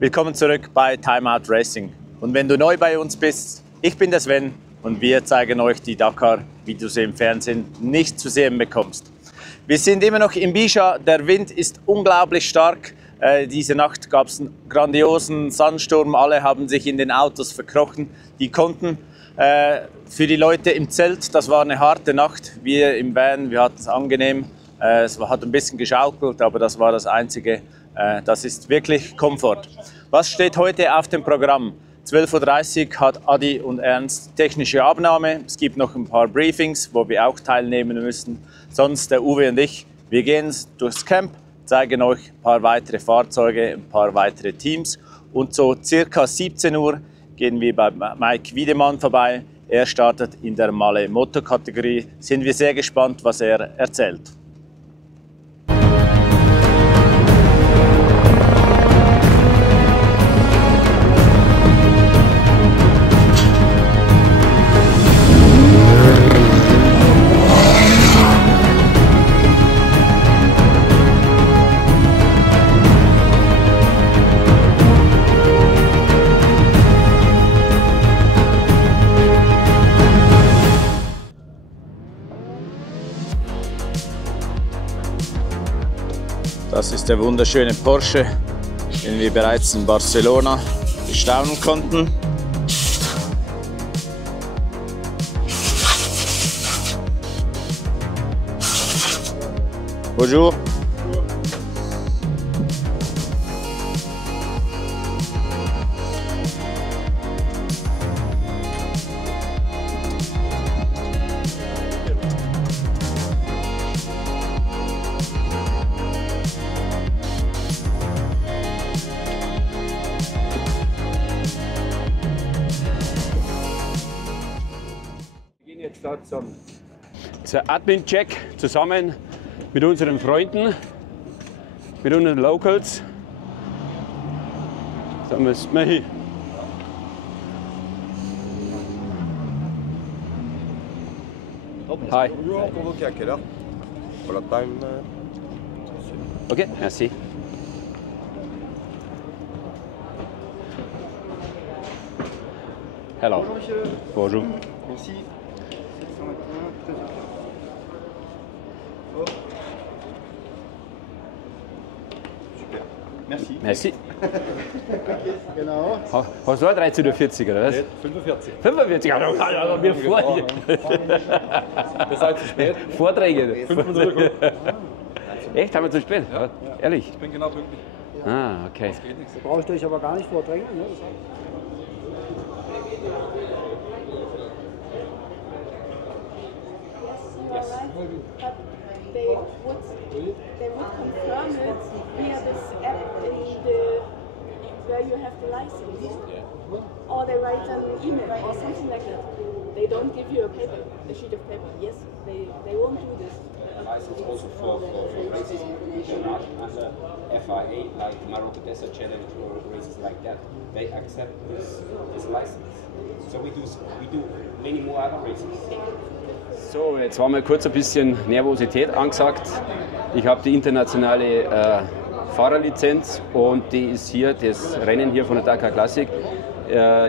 Willkommen zurück bei Time Out Racing. Und wenn du neu bei uns bist, ich bin der Sven und wir zeigen euch die Dakar, wie du sie im Fernsehen nicht zu sehen bekommst. Wir sind immer noch in Bichat, der Wind ist unglaublich stark. Diese Nacht gab es einen grandiosen Sandsturm, alle haben sich in den Autos verkrochen. Die konnten für die Leute im Zelt, das war eine harte Nacht. Wir im Van, wir hatten es angenehm. Es hat ein bisschen geschaukelt, aber das war das Einzige. Das ist wirklich Komfort. Was steht heute auf dem Programm? 12:30 Uhr hat Adi und Ernst technische Abnahme. Es gibt noch ein paar Briefings, wo wir auch teilnehmen müssen. Sonst der Uwe und ich, wir gehen durchs Camp, zeigen euch ein paar weitere Fahrzeuge, ein paar weitere Teams. Und so circa 17 Uhr gehen wir bei Mike Wiedemann vorbei. Er startet in der Malle Moto-Kategorie. Sind wir sehr gespannt, was er erzählt. Das ist der wunderschöne Porsche, den wir bereits in Barcelona bestaunen konnten. Bonjour. Zur Admin-Check zusammen mit unseren Freunden, mit unseren Locals. Da müssen wir hin. Hi. Convoqué à quelle heure pour la time? Ok, merci. Hello. Bonjour monsieur. Bonjour. Merci. 721, 13h15. Oh. Super. Merci. Merci. Genau. Hast du auch 13 oder 40 oder was? 45. 45? Ja, mir vor. Das ist zu spät. Vorträge. 5 Minuten zurück. Echt? Haben wir zu spät? Ja. Ehrlich? Ich bin genau pünktlich. Ah, okay. Das geht nichts. Da brauche ich euch aber gar nicht vordrängen. Ne? Yes, you are right. But they would confirm it via this app in the where you have the license. Or they write an email or something like that. They don't give you a sheet of paper. Yes, they won't do this. License also for races not under FIA, like Morocco Desert Challenge or races like that. They accept this license. So we do many more other races. So, jetzt war mal kurz ein bisschen Nervosität angesagt. Ich habe die internationale Fahrerlizenz und die ist hier, das Rennen hier von der Dakar Classic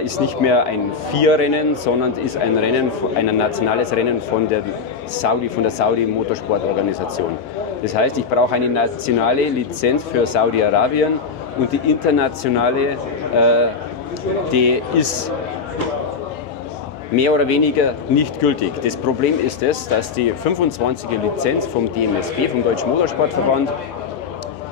ist nicht mehr ein FIA-Rennen, sondern ist ein Rennen, ein nationales Rennen von der Saudi Motorsportorganisation. Das heißt, ich brauche eine nationale Lizenz für Saudi-Arabien und die internationale, die ist mehr oder weniger nicht gültig. Das Problem ist dass die 25er Lizenz vom DMSB, vom Deutschen Motorsportverband,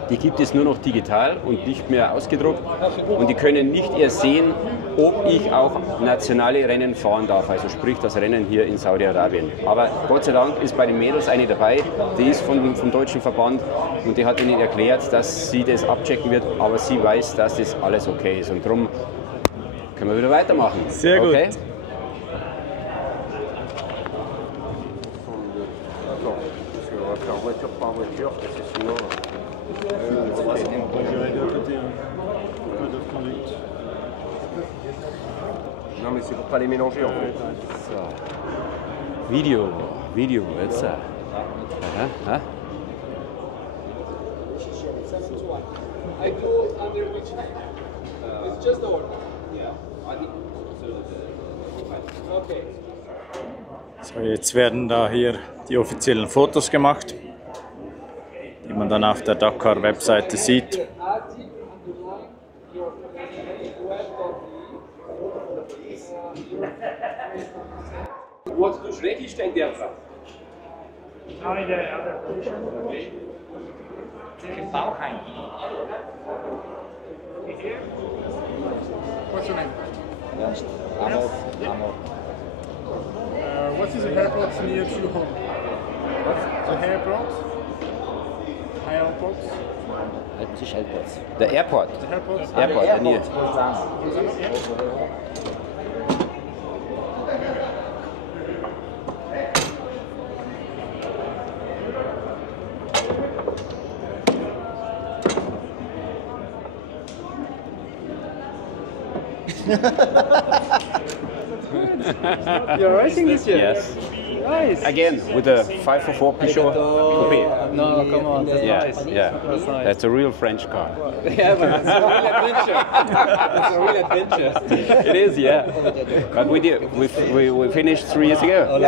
die gibt es nur noch digital und nicht mehr ausgedruckt und die können nicht erst sehen, ob ich auch nationale Rennen fahren darf, also sprich das Rennen hier in Saudi-Arabien. Aber Gott sei Dank ist bei den Mädels eine dabei, die ist vom Deutschen Verband und die hat ihnen erklärt, dass sie das abchecken wird, aber sie weiß, dass das alles okay ist und darum können wir wieder weitermachen. Sehr gut. Okay? Parce qu'on va faire voiture par voiture, parce que sinon. Non mais c'est pour pas les mélanger en fait. So. Video jetzt. Aha, aha. just the order. Yeah. I think so. Okay. So, jetzt werden da hier die offiziellen Fotos gemacht, die man dann auf der Dakar-Webseite sieht. What's the schräg steht der dran? What's your name? What is the airport near to your home? What? The airport? Airport? The airport. The airport? Airport, near. You're racing this year? Yes. Nice. Again, with a 544 Peugeot Coupe. No, come on, that's Yeah, nice. yeah. That's nice. That's a real French car. Yeah, but it's a real adventure. It's a real adventure. It is, yeah. But we did. We finished 3 years ago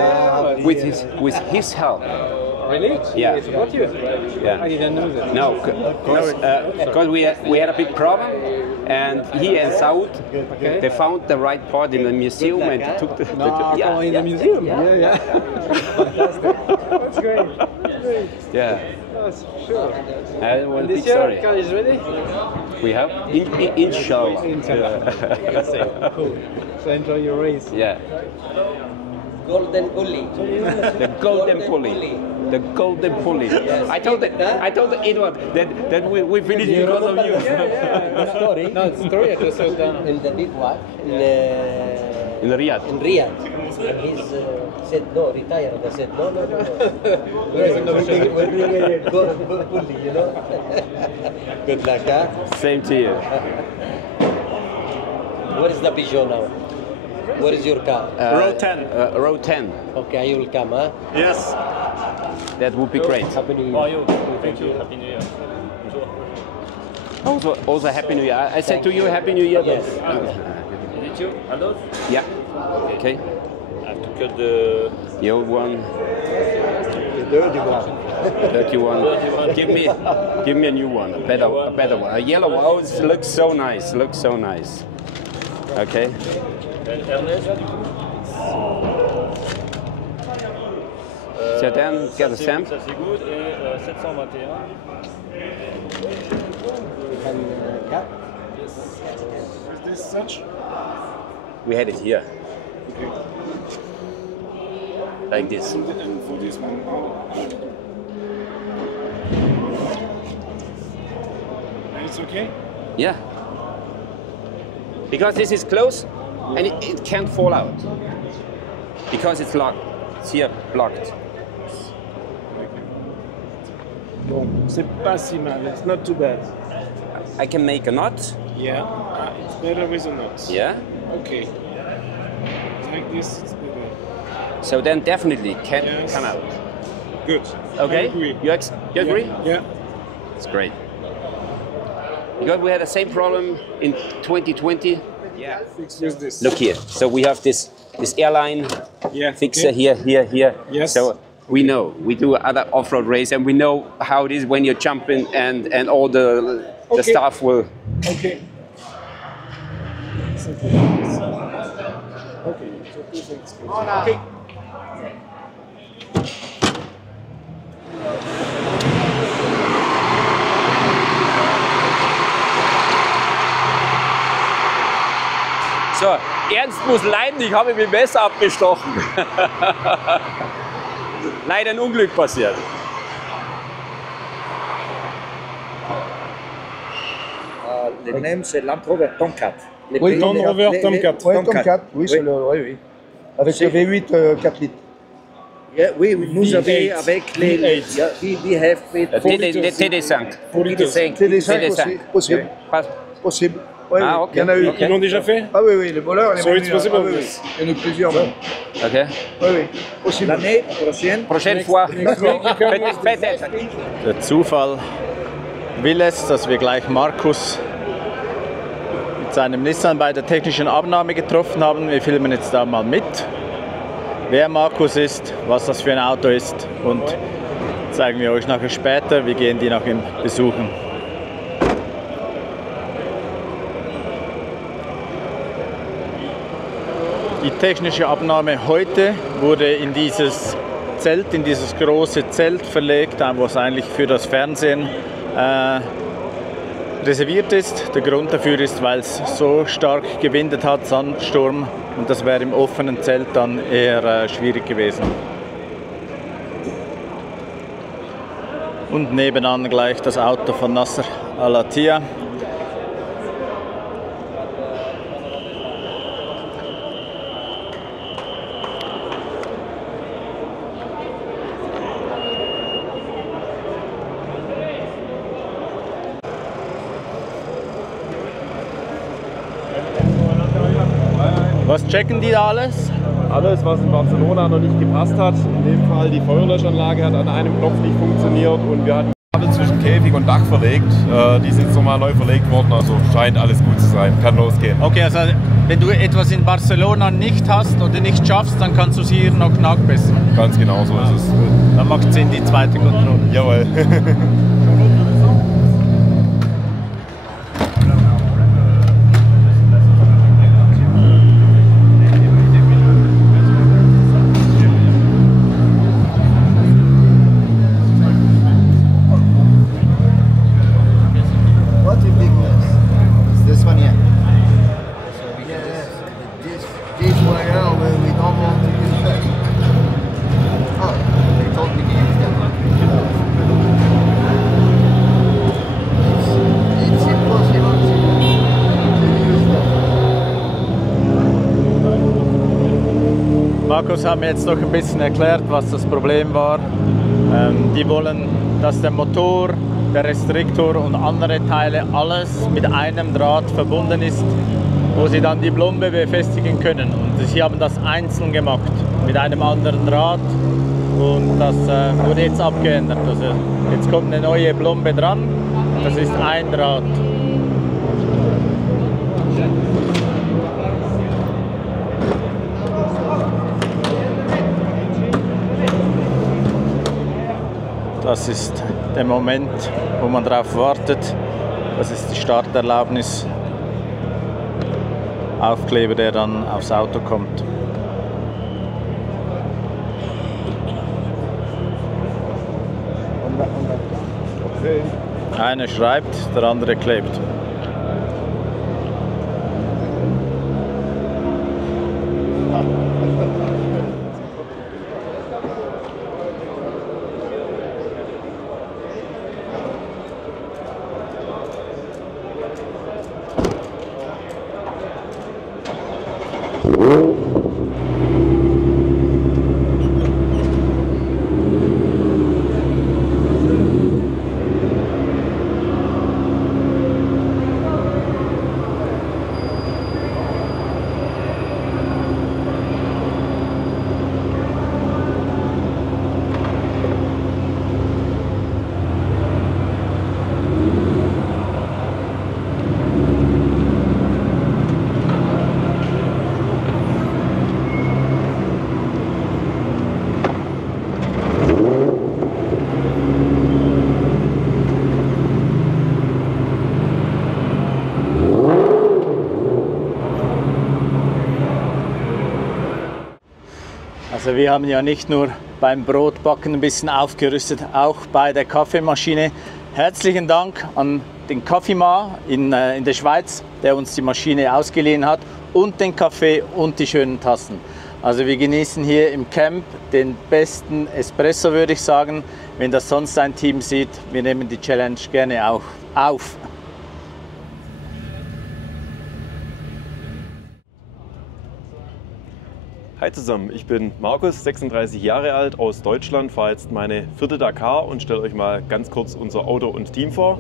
with his help. Really? Yeah. He support you? Yeah. I didn't know that. No, because we had a big problem, and he and Saud they found the right part in the museum and took the in the museum? Yeah. Fantastic. That's great. Great. yeah. Yes, sure. That was a big This year, story. car is ready? We have inshallah. Inshallah. Cool. So enjoy your race. Yeah. Golden Bully. The golden pulley. The golden pulley. I told Edward that we finished because of you. Story. No, it's story I just heard down. In the big one In Riyadh. in Riyadh. And he's said no, retired. I said no. We're doing Golden Bully, you know. Good luck, huh? Same to you. Where is the Peugeot now? Where is your car? Row 10. Row 10. Okay, you will come, huh? Yes. That would be great. Happy New Year. Thank you. Happy New Year. Also Happy New Year. I said to you Happy New Year. Yes. Is it you, Adolf? Yeah. Okay. I have to cut the... The old one. The dirty one. Dirty one. Give me a new one. A better one. A yellow one. Oh, it looks so nice. Looks so nice. Okay. And Ernest? Certains, get a stamp. Ça c'est good. Et 721. Is this such? We had it here. Like this. And for this one, and it's okay? Yeah. Because this is close and it can't fall out. Because it's locked. It's here blocked. Bon, c'est pas si mal. It's not too bad. I can make a knot. Yeah, it's better with a knot. Yeah. Okay. Like this, it's better. So then definitely can Yes. come out. Good. Okay. I agree. You agree? Yeah. It's great. Because we had the same problem in 2020. Yeah. Fix with this. Look here. So we have this airline Yeah. fixer okay. here. Yes. So we know we do other off-road race and we know how it is when you're jumping and all the Okay. stuff will. Okay. Okay. So two things. Okay. So, Ernst muss leiden, ich habe mit dem Messer abgestochen. Leider ein Unglück passiert. Le name c'est Land Rover Tomcat. Oui, Land Rover Tomcat. Oui, Tomcat, oui, c'est le, oui. Avec le V8 4 litres. Yeah, oui, nous avons avec les we have with TD5. TD5 possible. Possible. Oui, Ah, oui, ok. il y en a eu. Ils l'ont déjà fait? Ah oui, oui, les voleurs, So it's possible. ah, oui, oui. Il y en a plusieurs même. Ok. Oui, oui, possible. L'année prochaine. Prochaine fois. Peut-être. Der Zufall will es, dass wir gleich Markus mit seinem Nissan bei der technischen Abnahme getroffen haben. Wir filmen jetzt da mal mit, wer Markus ist, was das für ein Auto ist und zeigen wir euch nachher später. Wir gehen die nach ihm besuchen. Die technische Abnahme heute wurde in dieses Zelt, in dieses große Zelt verlegt, was eigentlich für das Fernsehen reserviert ist. Der Grund dafür ist, weil es so stark gewindet hat, Sandsturm, und das wäre im offenen Zelt dann eher schwierig gewesen. Und nebenan gleich das Auto von Nasser Al-Attiyah. Was checken die da alles? Alles, was in Barcelona noch nicht gepasst hat. In dem Fall die Feuerlöschanlage hat an einem Knopf nicht funktioniert und wir hatten Kabel zwischen Käfig und Dach verlegt. Die sind jetzt nochmal neu verlegt worden, also scheint alles gut zu sein. Kann losgehen. Okay, also wenn du etwas in Barcelona nicht hast oder nicht schaffst, dann kannst du es hier noch nachbessern. Ganz genau so ist es. Dann macht Sinn die zweite Kontrolle. Jawohl. Markus hat mir jetzt noch ein bisschen erklärt, was das Problem war. Die wollen, dass der Motor, der Restriktor und andere Teile, alles mit einem Draht verbunden ist, wo sie dann die Blombe befestigen können. Und sie haben das einzeln gemacht, mit einem anderen Draht. Und das wurde jetzt abgeändert. Also jetzt kommt eine neue Blombe dran. Das ist ein Draht. Das ist der Moment, wo man darauf wartet. Das ist die Starterlaubnis. Aufkleber, der dann aufs Auto kommt. Einer schreibt, der andere klebt. Also wir haben ja nicht nur beim Brotbacken ein bisschen aufgerüstet, auch bei der Kaffeemaschine. Herzlichen Dank an den Kaffeemann in der Schweiz, der uns die Maschine ausgeliehen hat, und den Kaffee und die schönen Tassen. Also wir genießen hier im Camp den besten Espresso, würde ich sagen. Wenn das sonst ein Team sieht, wir nehmen die Challenge gerne auch auf. Hi zusammen, ich bin Markus, 36 Jahre alt, aus Deutschland, fahre jetzt meine 4. Dakar und stelle euch mal ganz kurz unser Auto und Team vor.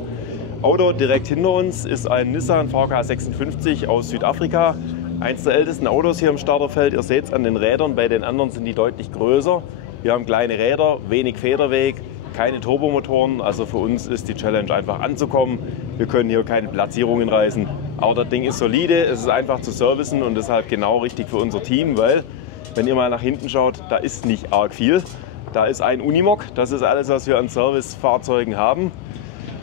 Auto direkt hinter uns ist ein Nissan VK56 aus Südafrika. Eins der ältesten Autos hier im Starterfeld. Ihr seht es an den Rädern, bei den anderen sind die deutlich größer. Wir haben kleine Räder, wenig Federweg, keine Turbomotoren. Also für uns ist die Challenge einfach anzukommen. Wir können hier keine Platzierungen reißen. Aber das Ding ist solide, es ist einfach zu servicen und deshalb genau richtig für unser Team, weil wenn ihr mal nach hinten schaut, da ist nicht arg viel. Da ist ein Unimog, das ist alles, was wir an Servicefahrzeugen haben.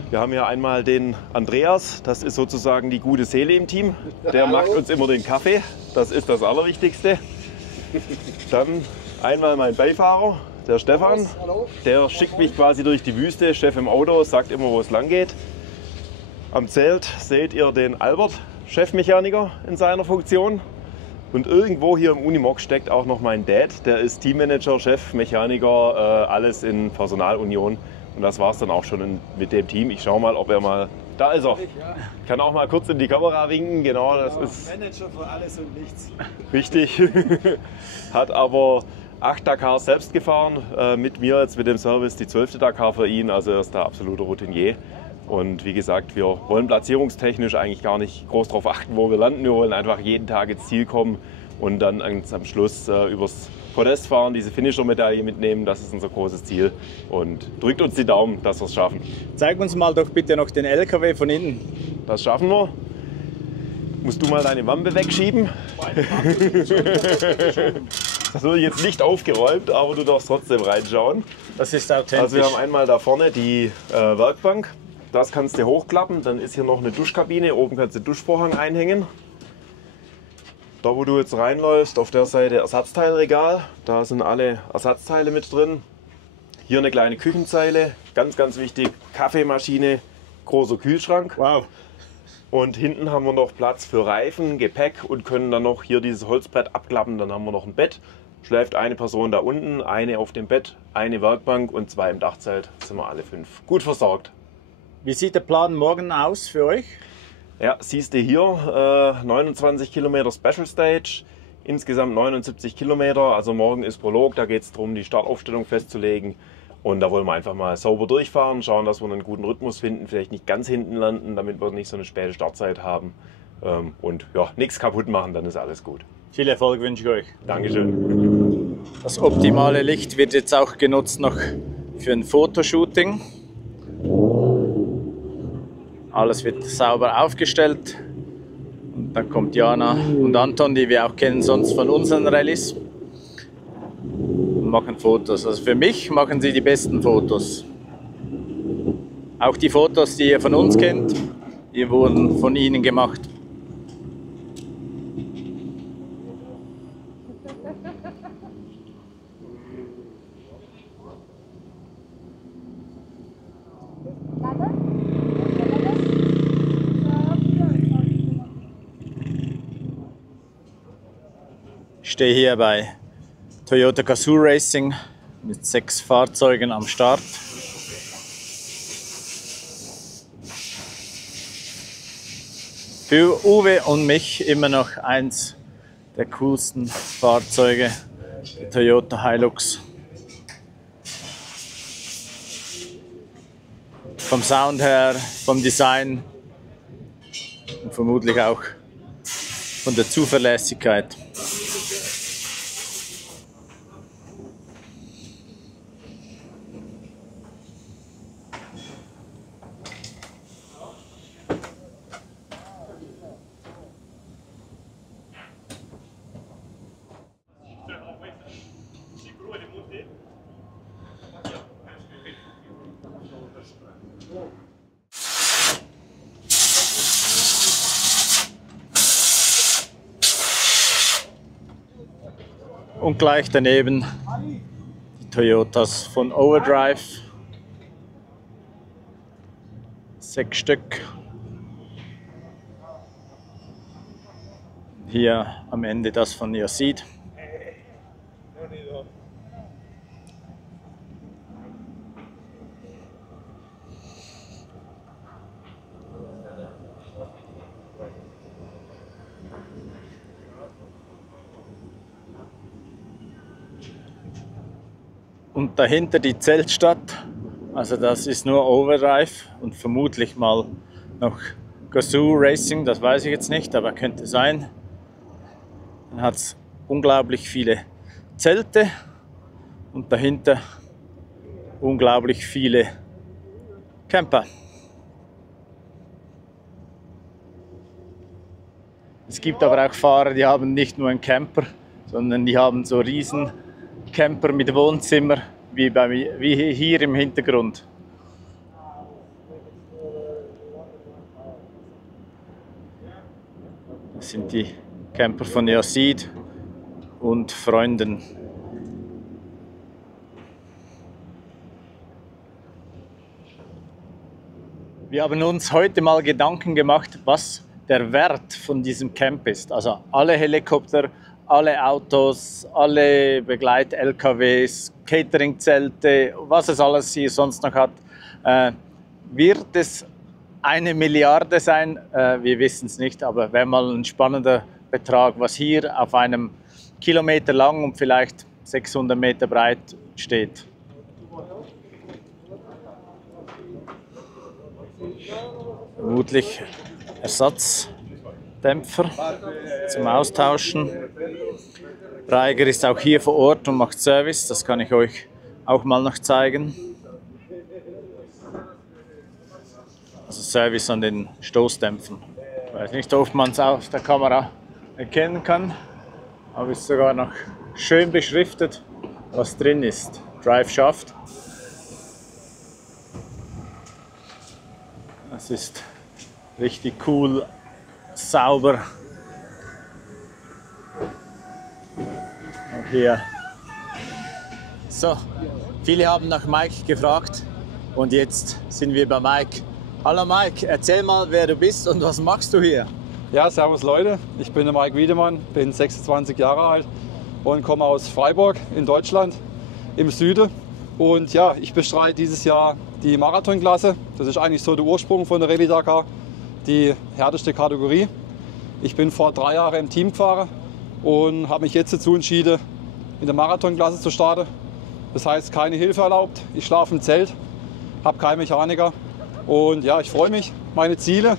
Wir haben hier einmal den Andreas, das ist sozusagen die gute Seele im Team. Der macht uns immer den Kaffee, das ist das Allerwichtigste. Dann einmal mein Beifahrer, der Stefan. Der schickt mich quasi durch die Wüste, Chef im Auto, sagt immer, wo es lang geht. Am Zelt seht ihr den Albert, Chefmechaniker in seiner Funktion. Und irgendwo hier im Unimog steckt auch noch mein Dad, der ist Teammanager, Chef, Mechaniker, alles in Personalunion. Und das war es dann auch schon mit dem Team. Ich schaue mal, ob er mal... Da ist er. Ich kann auch mal kurz in die Kamera winken. Genau, das ist... Manager für alles und nichts. Richtig. Hat aber 8 Dakar selbst gefahren. Mit mir jetzt mit dem Service die 12. Dakar für ihn. Also er ist der absolute Routinier. Und wie gesagt, wir wollen platzierungstechnisch eigentlich gar nicht groß darauf achten, wo wir landen. Wir wollen einfach jeden Tag ins Ziel kommen und dann am Schluss übers Podest fahren, diese Finisher-Medaille mitnehmen. Das ist unser großes Ziel. Und drückt uns die Daumen, dass wir es schaffen. Zeig uns mal doch bitte noch den LKW von innen. Das schaffen wir. Musst du mal deine Wampe wegschieben? Das wird jetzt nicht aufgeräumt, aber du darfst trotzdem reinschauen. Das ist authentisch. Also wir haben einmal da vorne die Werkbank. Das kannst du hochklappen, dann ist hier noch eine Duschkabine, oben kannst du den Duschvorhang einhängen. Da wo du jetzt reinläufst, auf der Seite Ersatzteilregal, da sind alle Ersatzteile mit drin. Hier eine kleine Küchenzeile, ganz ganz wichtig, Kaffeemaschine, großer Kühlschrank. Wow. Und hinten haben wir noch Platz für Reifen, Gepäck und können dann noch hier dieses Holzbrett abklappen, dann haben wir noch ein Bett. Schläft eine Person da unten, eine auf dem Bett, eine Werkbank und 2 im Dachzelt, sind wir alle 5 gut versorgt. Wie sieht der Plan morgen aus für euch? Ja, siehst du hier, 29 Kilometer Special Stage, insgesamt 79 Kilometer. Also morgen ist Prolog, da geht es darum, die Startaufstellung festzulegen. Und da wollen wir einfach mal sauber durchfahren, schauen, dass wir einen guten Rhythmus finden, vielleicht nicht ganz hinten landen, damit wir nicht so eine späte Startzeit haben. Und ja, nichts kaputt machen, dann ist alles gut. Viel Erfolg wünsche ich euch. Dankeschön. Das optimale Licht wird jetzt auch genutzt noch für ein Fotoshooting. Alles wird sauber aufgestellt und dann kommt Jana und Anton, die wir auch kennen sonst von unseren Rallyes, und machen Fotos. Also für mich machen sie die besten Fotos. Auch die Fotos, die ihr von uns kennt, die wurden von ihnen gemacht. Ich stehe hier bei Toyota Gazoo Racing mit 6 Fahrzeugen am Start. Für Uwe und mich immer noch eins der coolsten Fahrzeuge, der Toyota Hilux. Vom Sound her, vom Design und vermutlich auch von der Zuverlässigkeit. Und gleich daneben die Toyotas von Overdrive. 6 Stück. Hier am Ende das von Yacid. Und dahinter die Zeltstadt, also das ist nur Overdrive und vermutlich mal noch Gazoo Racing, das weiß ich jetzt nicht, aber könnte sein. Dann hat es unglaublich viele Zelte und dahinter unglaublich viele Camper. Es gibt aber auch Fahrer, die haben nicht nur einen Camper, sondern die haben so riesen Camper mit Wohnzimmer, wie hier im Hintergrund. Das sind die Camper von Yazid und Freunden. Wir haben uns heute mal Gedanken gemacht, was der Wert von diesem Camp ist. Also alle Helikopter, alle Autos, alle Begleit-LKWs, Catering-Zelte, was es alles hier sonst noch hat. Wird es 1 Milliarde sein? Wir wissen es nicht, aber wäre mal ein spannender Betrag, was hier auf einem Kilometer lang und vielleicht 600 Meter breit steht. Vermutlich Ersatzdämpfer zum Austauschen. Reiger ist auch hier vor Ort und macht Service, das kann ich euch auch mal noch zeigen. Also Service an den Stoßdämpfern. Ich weiß nicht, ob man es aus der Kamera erkennen kann, aber es ist sogar noch schön beschriftet, was drin ist. Drive Shaft. Das ist richtig cool, sauber. Auch hier. So, viele haben nach Mike gefragt und jetzt sind wir bei Mike. Hallo Mike, erzähl mal, wer du bist und was machst du hier? Ja, servus Leute, ich bin der Mike Wiedemann, bin 26 Jahre alt und komme aus Freiburg in Deutschland im Süden. Und ja, ich bestreite dieses Jahr die Marathonklasse. Das ist eigentlich so der Ursprung von der Rallye Dakar, die härteste Kategorie. Ich bin vor 3 Jahren im Team gefahren und habe mich jetzt dazu entschieden, in der Marathonklasse zu starten. Das heißt, keine Hilfe erlaubt, ich schlafe im Zelt, habe keinen Mechaniker und ja, ich freue mich. Meine Ziele,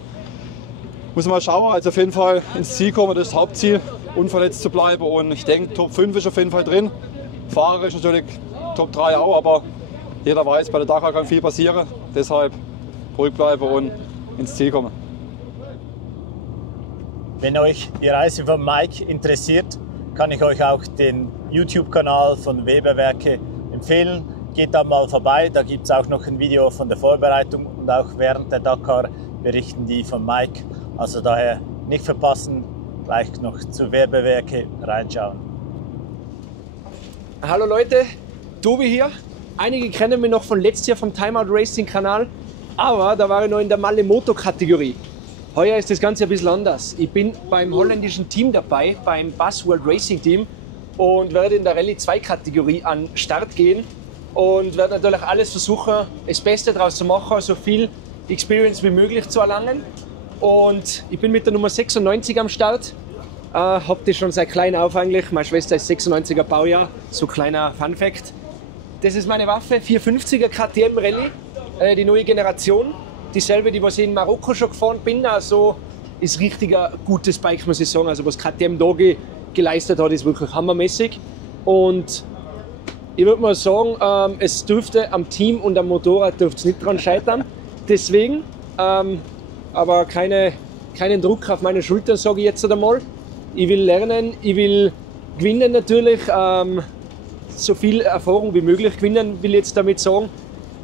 muss mal schauen, also auf jeden Fall ins Ziel kommen, das ist das Hauptziel, unverletzt zu bleiben und ich denke, Top 5 ist auf jeden Fall drin. Fahrer ist natürlich Top 3 auch, aber jeder weiß, bei der Dakar kann viel passieren. Deshalb ruhig bleiben und ins Ziel kommen. Wenn euch die Reise von Mike interessiert, kann ich euch auch den YouTube-Kanal von Weberwerke empfehlen. Geht da mal vorbei, da gibt es auch noch ein Video von der Vorbereitung und auch während der Dakar berichten die von Mike. Also daher nicht verpassen, gleich noch zu Weberwerke reinschauen. Hallo Leute, Tobi hier. Einige kennen mich noch von letztes Jahr vom Time Out Racing Kanal, aber da war ich noch in der Male-Moto-Kategorie. Heuer ist das Ganze ein bisschen anders. Ich bin beim holländischen Team dabei, beim Bus World Racing Team und werde in der Rallye 2 Kategorie an den Start gehen und werde natürlich alles versuchen, das Beste daraus zu machen, so viel Experience wie möglich zu erlangen. Und ich bin mit der Nummer 96 am Start. Hab das schon seit klein auf eigentlich. Meine Schwester ist 96er Baujahr, so kleiner Fun Fact. Das ist meine Waffe, 450er KTM Rallye, die neue Generation. Dieselbe, die ich in Marokko schon gefahren bin. Also ist richtig ein gutes Bike, muss ich sagen. Also was KTM da geleistet hat, ist wirklich hammermäßig. Und ich würde mal sagen, es dürfte am Team und am Motorrad dürfte es nicht dran scheitern. Deswegen, aber keinen Druck auf meine Schultern, sage ich jetzt einmal. Ich will lernen, ich will gewinnen natürlich, so viel Erfahrung wie möglich gewinnen, will ich jetzt damit sagen.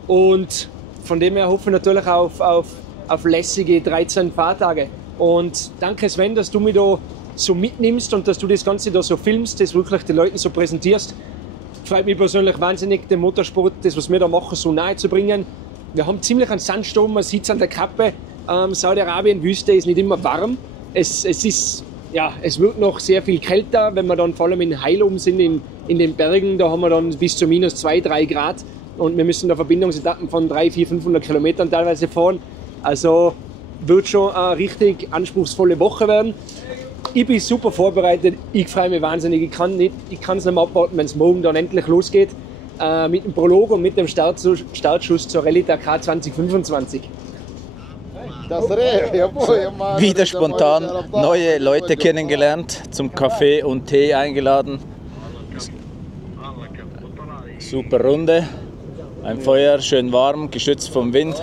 Und von dem her hoffe ich natürlich auf lässige 13 Fahrtage. Und danke Sven, dass du mich da so mitnimmst und dass du das Ganze da so filmst, das wirklich den Leuten so präsentierst. Freut mich persönlich wahnsinnig, den Motorsport, das was wir da machen, so nahe zu bringen. Wir haben ziemlich einen Sandsturm, man sieht es an der Kappe. Saudi-Arabien, Wüste ist nicht immer warm. Es wird noch sehr viel kälter, wenn wir dann vor allem in Heilum sind, in den Bergen, da haben wir dann bis zu minus 2-3 Grad und wir müssen da Verbindungsetappen von 300, 400, 500 Kilometern teilweise fahren. Also wird schon eine richtig anspruchsvolle Woche werden. Ich bin super vorbereitet, ich freue mich wahnsinnig, ich kann es nicht mehr abwarten, wenn es morgen dann endlich losgeht mit dem Prolog und mit dem Startschuss zur Rallye Dakar 2025. Wieder spontan neue Leute kennengelernt, zum Kaffee und Tee eingeladen. Super Runde. Ein Feuer, schön warm, geschützt vom Wind.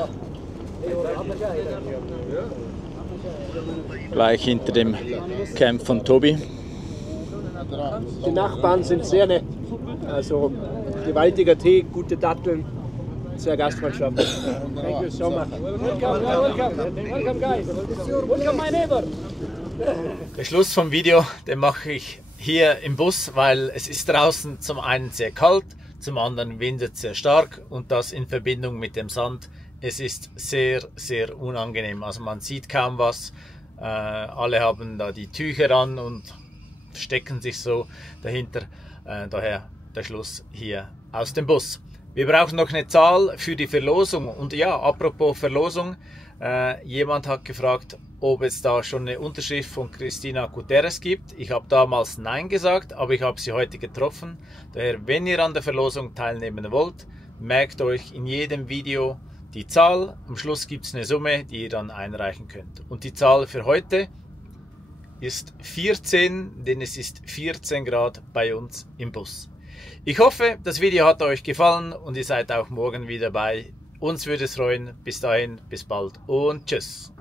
Gleich hinter dem Camp von Tobi. Die Nachbarn sind sehr nett. Also gewaltiger Tee, gute Datteln, sehr gastfreundschaftlich. Thank you so much. Welcome guys. Welcome my neighbor. Der Schluss vom Video, den mache ich hier im Bus, weil es ist draußen zum einen sehr kalt, zum anderen windet sehr stark und das in Verbindung mit dem Sand. Es ist sehr, sehr unangenehm. Also man sieht kaum was. Alle haben da die Tücher an und stecken sich so dahinter. Daher der Schluss hier aus dem Bus. Wir brauchen noch eine Zahl für die Verlosung. Und ja, apropos Verlosung, jemand hat gefragt, ob es da schon eine Unterschrift von Cristina Guterres gibt. Ich habe damals Nein gesagt, aber ich habe sie heute getroffen. Daher, wenn ihr an der Verlosung teilnehmen wollt, merkt euch in jedem Video die Zahl. Am Schluss gibt es eine Summe, die ihr dann einreichen könnt. Und die Zahl für heute ist 14, denn es ist 14 Grad bei uns im Bus. Ich hoffe, das Video hat euch gefallen und ihr seid auch morgen wieder dabei. Uns würde es freuen. Bis dahin, bis bald und tschüss.